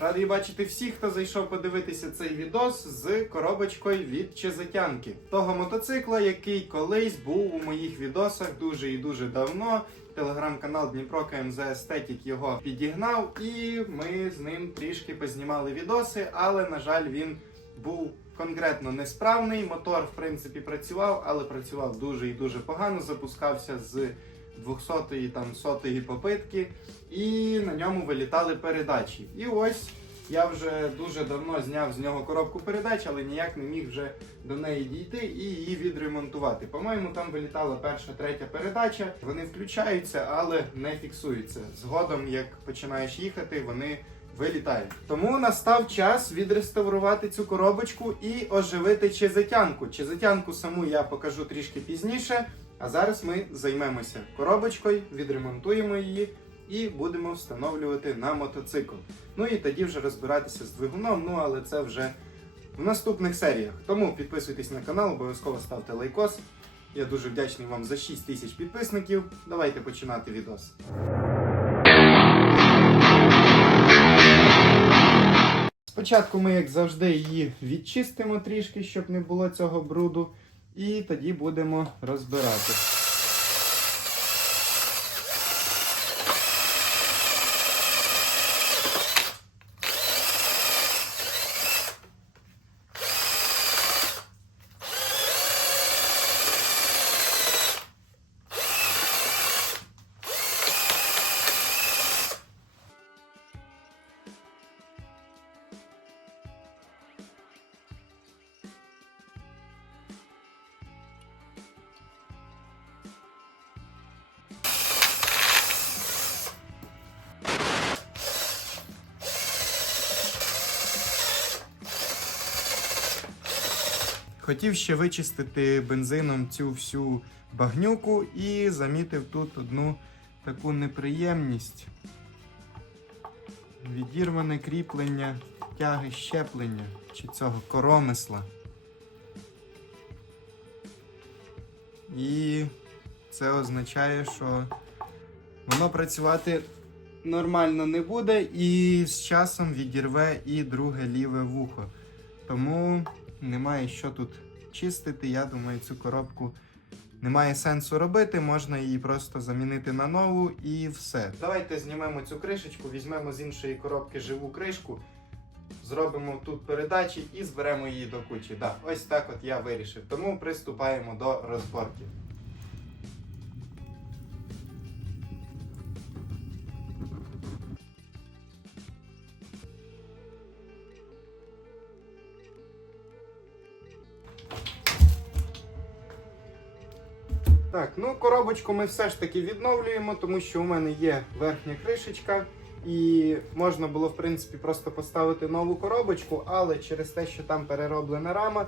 Радий бачити всіх, хто зайшов подивитися цей відос з коробочкою від Чезетянки. Того мотоцикла, який колись був у моїх відосах дуже і дуже давно. Телеграм-канал Дніпро КМЗ Естетік його підігнав, і ми з ним трішки познімали відоси, але, на жаль, він був конкретно несправний. Мотор, в принципі, працював, але працював дуже і дуже погано. Запускався з 200-ї там сотої попитки, і на ньому вилітали передачі. І ось я вже дуже давно зняв з нього коробку передач, але ніяк не міг вже до неї дійти і її відремонтувати. По-моєму, там вилітала перша, третя передача. Вони включаються, але не фіксуються. Згодом, як починаєш їхати, вони вилітають. Тому настав час відреставрувати цю коробочку і оживити чезетянку. Чезетянку саму я покажу трішки пізніше. А зараз ми займемося коробочкою, відремонтуємо її і будемо встановлювати на мотоцикл. Ну і тоді вже розбиратися з двигуном, ну але це вже в наступних серіях. Тому підписуйтесь на канал, обов'язково ставте лайкос. Я дуже вдячний вам за 6 тисяч підписників. Давайте починати відос. Спочатку ми, як завжди, її відчистимо трішки, щоб не було цього бруду, і тоді будемо розбирати. Хотів ще вичистити бензином цю всю багнюку і замітив тут одну таку неприємність. Відірване кріплення тяги щеплення чи цього коромисла. І це означає, що воно працювати нормально не буде і з часом відірве і друге ліве вухо. Тому немає що тут чистити. Я думаю, цю коробку немає сенсу робити. Можна її просто замінити на нову і все. Давайте знімемо цю кришечку, візьмемо з іншої коробки живу кришку, зробимо тут передачі і зберемо її до кучі. Да, ось так от я вирішив. Тому приступаємо до розборки. Коробочку ми все ж таки відновлюємо, тому що у мене є верхня кришечка, і можна було, в принципі, просто поставити нову коробочку, але через те, що там перероблена рама,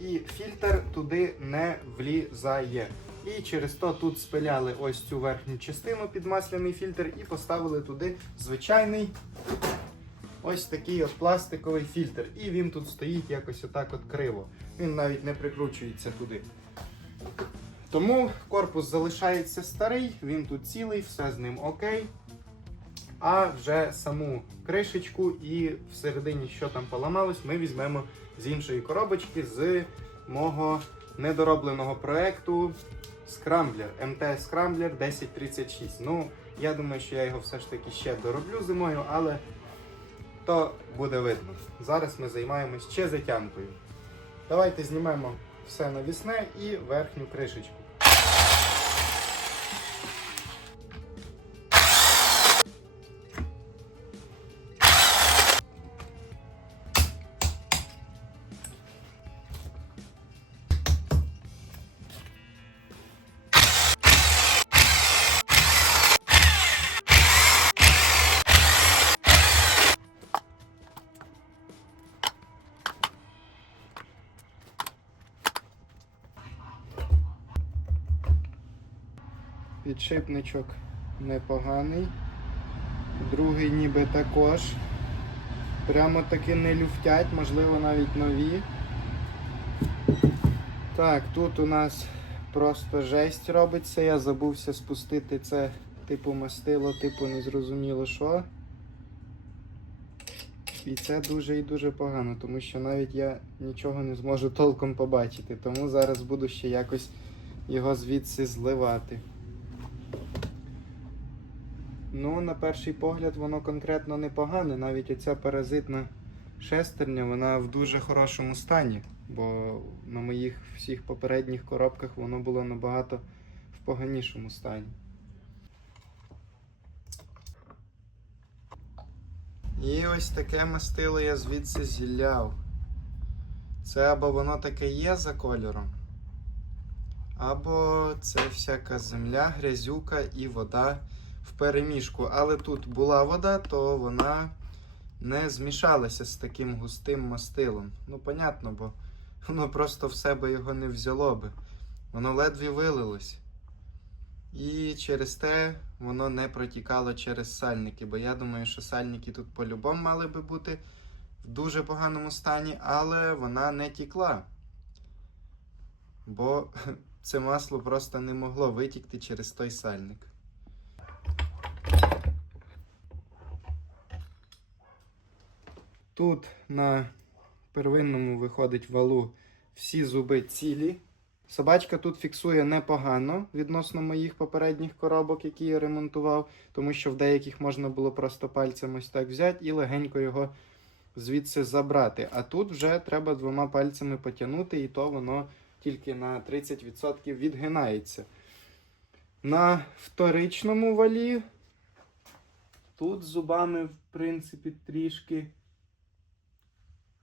і фільтр туди не влізає. І через то тут спиляли ось цю верхню частину під масляний фільтр і поставили туди звичайний ось такий от пластиковий фільтр. І він тут стоїть якось отак от криво. Він навіть не прикручується туди. Тому корпус залишається старий, він тут цілий, все з ним окей. А вже саму кришечку і всередині, що там поламалось, ми візьмемо з іншої коробочки з мого недоробленого проекту Scrambler, MT Scrambler 1036. Ну, я думаю, що я його все ж таки ще дороблю зимою, але то буде видно. Зараз ми займаємось ще затямкою. Давайте знімемо все навісне і верхню кришечку. Підшипничок непоганий. Другий ніби також. Прямо таки не люфтять, можливо навіть нові. Так, тут у нас просто жесть робиться. Я забувся спустити це типу мастило, типу незрозуміло що. І це дуже і дуже погано, тому що навіть я нічого не зможу толком побачити. Тому зараз буду ще якось його звідси зливати. Ну, на перший погляд, воно конкретно непогане. Навіть оця паразитна шестерня, вона в дуже хорошому стані. Бо на моїх всіх попередніх коробках воно було набагато в поганішому стані. І ось таке мастило я звідси зілляв. Це або воно таке є за кольором, або це всяка земля, грязюка і вода в переміжку. Але тут була вода, то вона не змішалася з таким густим мастилом. Ну, понятно, бо воно просто в себе його не взяло би. Воно ледве вилилось. І через те воно не протікало через сальники, бо я думаю, що сальники тут по-любому мали би бути в дуже поганому стані, але вона не тікла. Бо це масло просто не могло витікти через той сальник. Тут на первинному виходить валу всі зуби цілі. Собачка тут фіксує непогано відносно моїх попередніх коробок, які я ремонтував, тому що в деяких можна було просто пальцем ось так взяти і легенько його звідси забрати. А тут вже треба двома пальцями потягнути, і то воно тільки на 30% відгинається. На вторичному валі тут зубами, в принципі, трішки.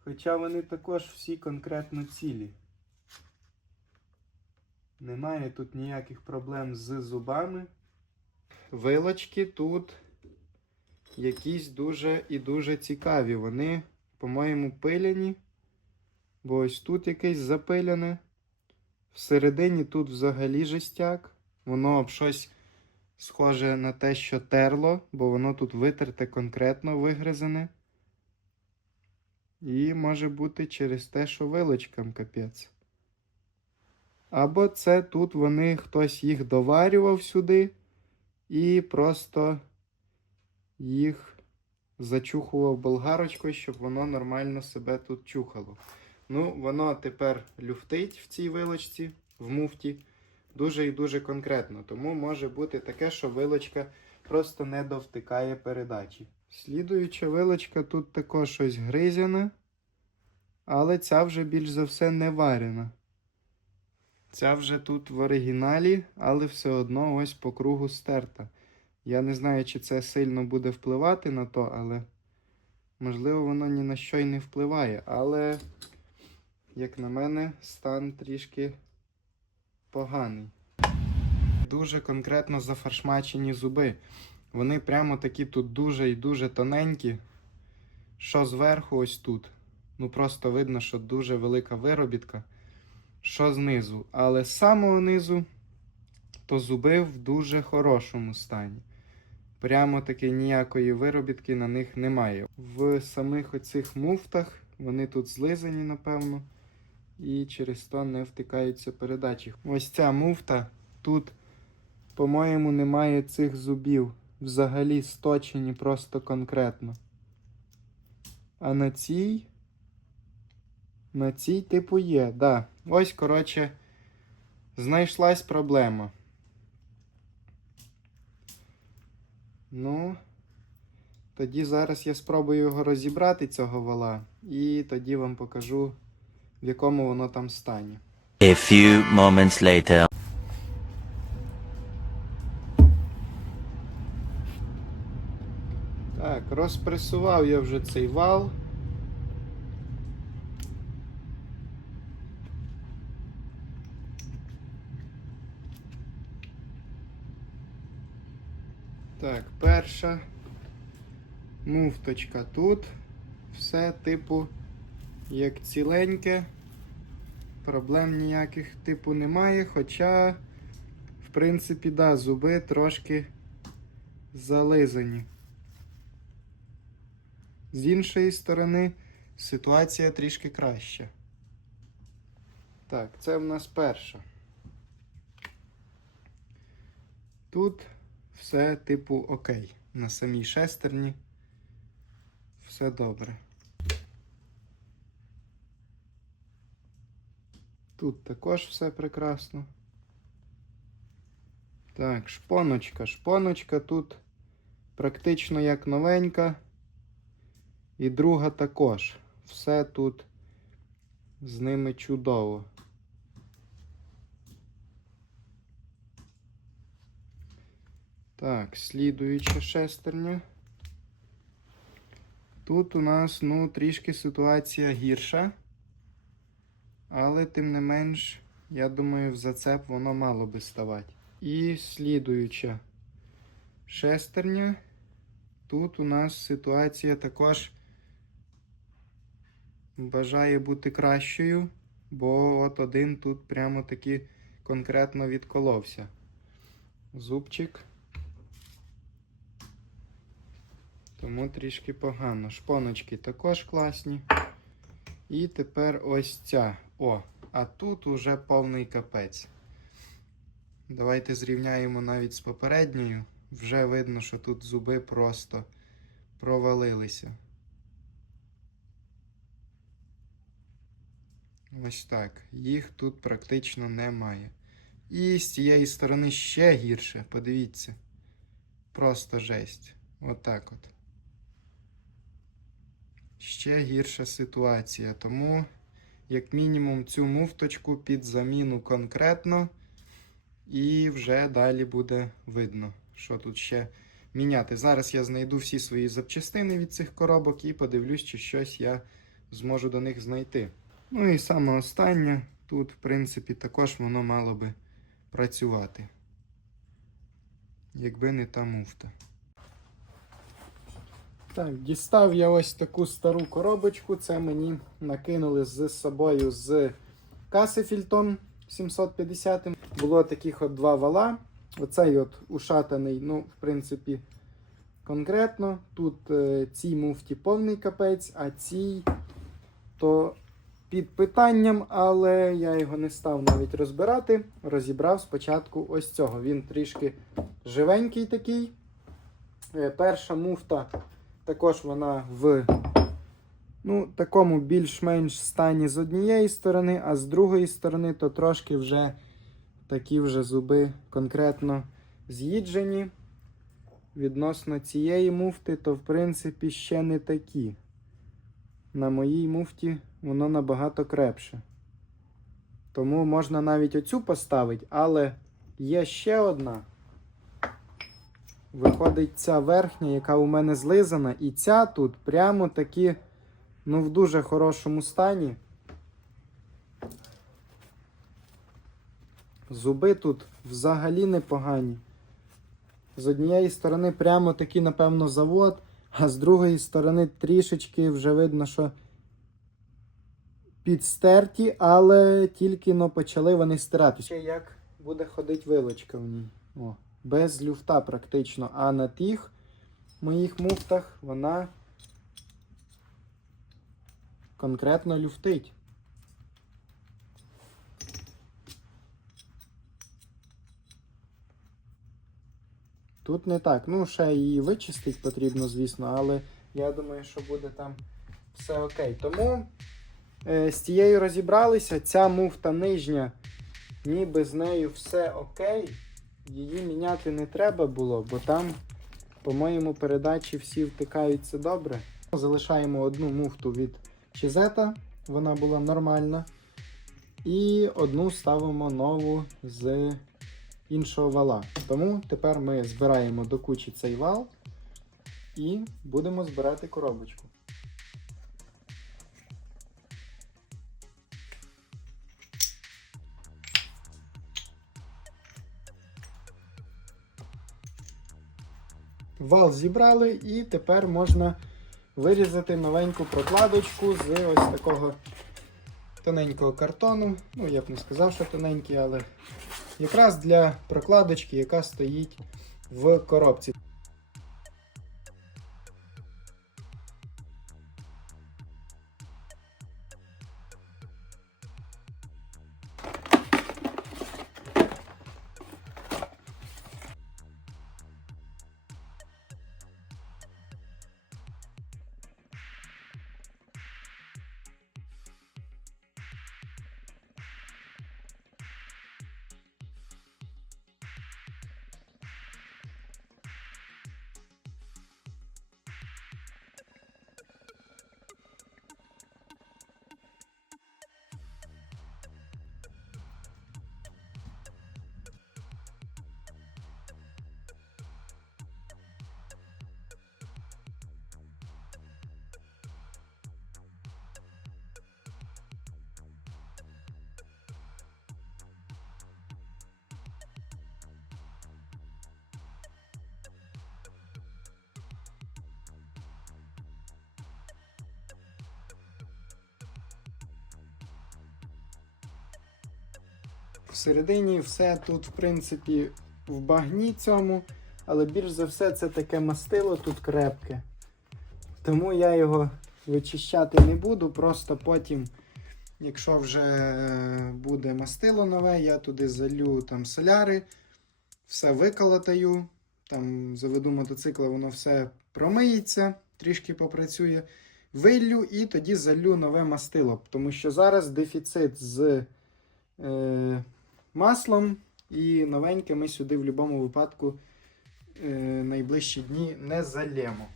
Хоча вони також всі конкретно цілі. Немає тут ніяких проблем з зубами. Вилочки тут якісь дуже і дуже цікаві. Вони, по-моєму, пиляні. Бо ось тут якесь запиляне. Всередині тут взагалі жестяк. Воно об щось схоже на те, що терло, бо воно тут витерте конкретно вигризане. І може бути через те, що вилочкам капець. Або це тут вони хтось їх доварював сюди і просто їх зачухував болгарочкою, щоб воно нормально себе тут чухало. Ну, воно тепер люфтить в цій вилочці, в муфті, дуже і дуже конкретно. Тому може бути таке, що вилочка просто не довтикає передачі. Слідуюча вилочка тут також щось гризяне, але ця вже більш за все не варена. Ця вже тут в оригіналі, але все одно ось по кругу стерта. Я не знаю, чи це сильно буде впливати на то, але можливо воно ні на що й не впливає. Але, як на мене, стан трішки поганий. Дуже конкретно зафаршмачені зуби. Вони прямо такі тут дуже і дуже тоненькі. Що зверху, ось тут. Ну просто видно, що дуже велика виробітка що знизу. Але з самого низу то зуби в дуже хорошому стані. Прямо таки ніякої виробітки на них немає. В самих оцих муфтах вони тут злизані, напевно, і через то не втикаються передачі. Ось ця муфта тут, по-моєму, немає цих зубів. Взагалі сточені просто конкретно. А на цій. На цій типу є, да. Ось, коротше, знайшлась проблема. Ну, тоді зараз я спробую його розібрати, цього вала, і тоді вам покажу, в якому воно там стані. A few moments later. Розпресував я вже цей вал. Так, перша муфточка тут. Все типу як ціленьке. Проблем ніяких типу немає. Хоча, в принципі, да, зуби трошки зализані. З іншої сторони ситуація трішки краща. Так, це в нас перша. Тут все типу окей. На самій шестерні все добре. Тут також все прекрасно. Так, шпоночка. Шпоночка тут практично як новенька. І друга також. Все тут з ними чудово. Так, слідуюча шестерня. Тут у нас, ну, трішки ситуація гірша. Але тим не менш, я думаю, в зацеп воно мало би ставати. І слідуюча шестерня. Тут у нас ситуація також бажає бути кращою, бо от один тут прямо таки конкретно відколовся. Зубчик. Тому трішки погано. Шпоночки також класні. І тепер ось ця. О, а тут уже повний капець. Давайте зрівняємо навіть з попередньою. Вже видно, що тут зуби просто провалилися. Ось так. Їх тут практично немає. І з цієї сторони ще гірше. Подивіться. Просто жесть. Отак от. Ще гірша ситуація. Тому, як мінімум, цю муфточку під заміну конкретно. І вже далі буде видно, що тут ще міняти. Зараз я знайду всі свої запчастини від цих коробок і подивлюсь, чи щось я зможу до них знайти. Ну і саме останнє, тут, в принципі, також воно мало би працювати. Якби не та муфта. Так, дістав я ось таку стару коробочку. Це мені накинули з собою з Касефільтом 750. Було таких от два вала. Оцей от ушатаний, ну, в принципі, конкретно. Тут е, цій муфті повний капець, а цій то під питанням, але я його не став навіть розбирати. Розібрав спочатку ось цього. Він трішки живенький такий. Е, перша муфта. Також вона в ну, такому більш-менш стані з однієї сторони, а з другої сторони то трошки вже такі вже зуби конкретно з'їджені. Відносно цієї муфти, то в принципі ще не такі. На моїй муфті воно набагато крепше. Тому можна навіть оцю поставити, але є ще одна. Виходить ця верхня, яка у мене злизана, і ця тут прямо таки, ну, в дуже хорошому стані. Зуби тут взагалі непогані. З однієї сторони прямо такий, напевно, завод, а з другої сторони трішечки вже видно, що підстерті, але тільки но почали вони стиратися. Як буде ходити вилочка в ній. О без люфта практично. А на тих моїх муфтах вона конкретно люфтить. Тут не так. Ну, ще її вичистити потрібно, звісно, але я думаю, що буде там все окей. Тому з цією розібралися. Ця муфта нижня, ніби з нею все окей. Її міняти не треба було, бо там, по-моєму, передачі всі втикаються добре. Залишаємо одну муфту від Чизета, вона була нормальна. І одну ставимо нову з іншого вала. Тому тепер ми збираємо до кучі цей вал і будемо збирати коробочку. Вал зібрали, і тепер можна вирізати новеньку прокладочку з ось такого тоненького картону. Ну, я б не сказав, що тоненький, але якраз для прокладочки, яка стоїть в коробці. Всередині все тут, в принципі, в багні цьому, але більш за все це таке мастило тут крепке. Тому я його вичищати не буду, просто потім, якщо вже е, буде мастило нове, я туди залю там соляри, все виколотаю, там заведу мотоцикла, воно все промиється, трішки попрацює. Виллю і тоді залю нове мастило. Тому що зараз дефіцит з е, маслом, і новеньке ми сюди в будь-якому випадку е, найближчі дні не залємо.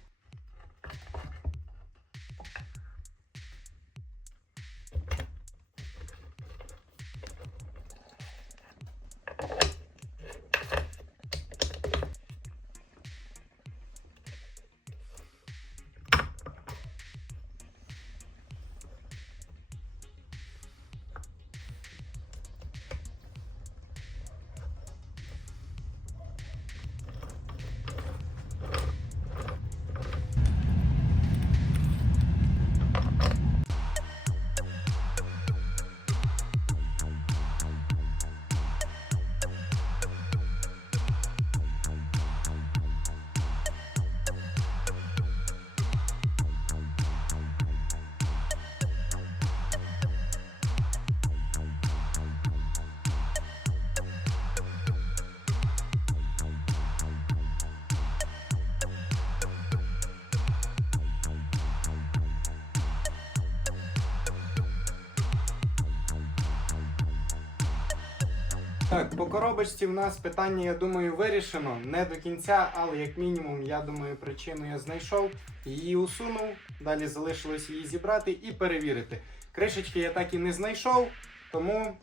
Так, по коробочці в нас питання, я думаю, вирішено. Не до кінця, але як мінімум, я думаю, причину я знайшов. Її усунув. Далі залишилось її зібрати і перевірити. Кришечки я так і не знайшов, тому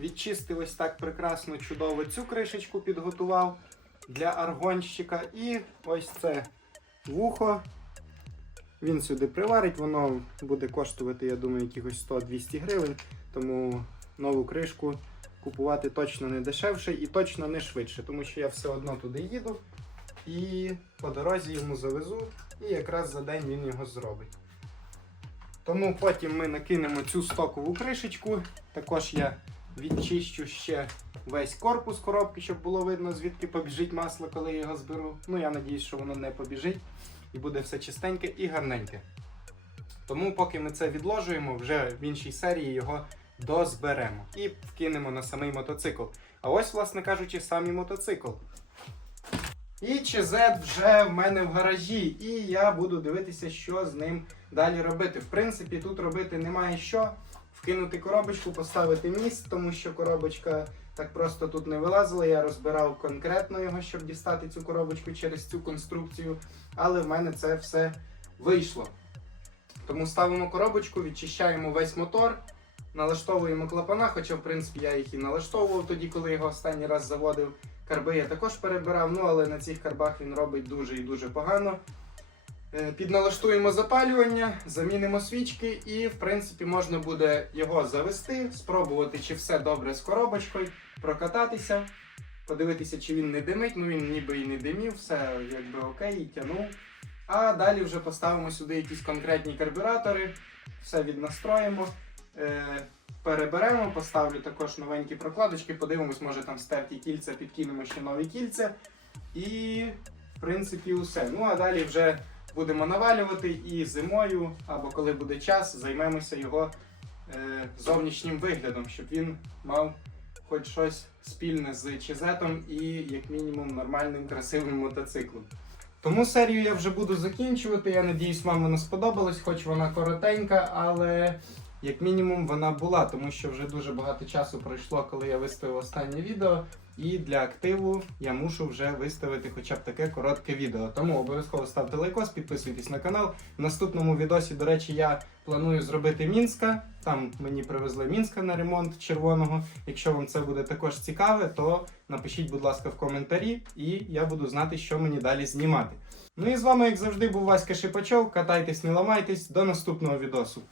відчистив ось так прекрасно, чудово цю кришечку підготував для аргонщика. І ось це вухо. Він сюди приварить, воно буде коштувати, я думаю, якихось 100-200 гривень. Тому нову кришку купувати точно не дешевше і точно не швидше, тому що я все одно туди їду і по дорозі йому завезу, і якраз за день він його зробить. Тому потім ми накинемо цю стокову кришечку. Також я відчищу ще весь корпус коробки, щоб було видно, звідки побіжить масло, коли я його зберу. Ну, я надіюсь, що воно не побіжить і буде все чистеньке і гарненьке. Тому, поки ми це відложуємо, вже в іншій серії його дозберемо і вкинемо на самий мотоцикл. А ось, власне кажучи, самий мотоцикл. І ЧЗ вже в мене в гаражі, і я буду дивитися, що з ним далі робити. В принципі, тут робити немає що. Вкинути коробочку, поставити міст, тому що коробочка так просто тут не вилазила. Я розбирав конкретно його, щоб дістати цю коробочку через цю конструкцію. Але в мене це все вийшло. Тому ставимо коробочку, відчищаємо весь мотор, налаштовуємо клапана, хоча, в принципі, я їх і налаштовував тоді, коли його останній раз заводив. Карби я також перебирав, ну але на цих карбах він робить дуже і дуже погано. Е, Підналаштуємо запалювання, замінимо свічки, і в принципі можна буде його завести, спробувати, чи все добре з коробочкою, прокататися, подивитися, чи він не димить. Ну він ніби і не димів, все якби окей, і тянув. А далі вже поставимо сюди якісь конкретні карбюратори, все віднастроїмо. Е, переберемо, поставлю також новенькі прокладочки, подивимось, може там стерті кільця, підкинемо ще нові кільця. І, в принципі, усе. Ну а далі вже будемо навалювати і зимою, або коли буде час, займемося його е, зовнішнім виглядом, щоб він мав хоч щось спільне з чизетом і, як мінімум, нормальним красивим мотоциклом. Тому серію я вже буду закінчувати. Я надіюсь, вам вона сподобалась, хоч вона коротенька, але як мінімум вона була, тому що вже дуже багато часу пройшло, коли я виставив останнє відео. І для активу я мушу вже виставити хоча б таке коротке відео. Тому обов'язково ставте лайкос, підписуйтесь на канал. В наступному відосі, до речі, я планую зробити Мінська. Там мені привезли Мінська на ремонт червоного. Якщо вам це буде також цікаве, то напишіть, будь ласка, в коментарі, і я буду знати, що мені далі знімати. Ну і з вами, як завжди, був Васька Шипачов. Катайтесь, не ламайтесь. До наступного відосу.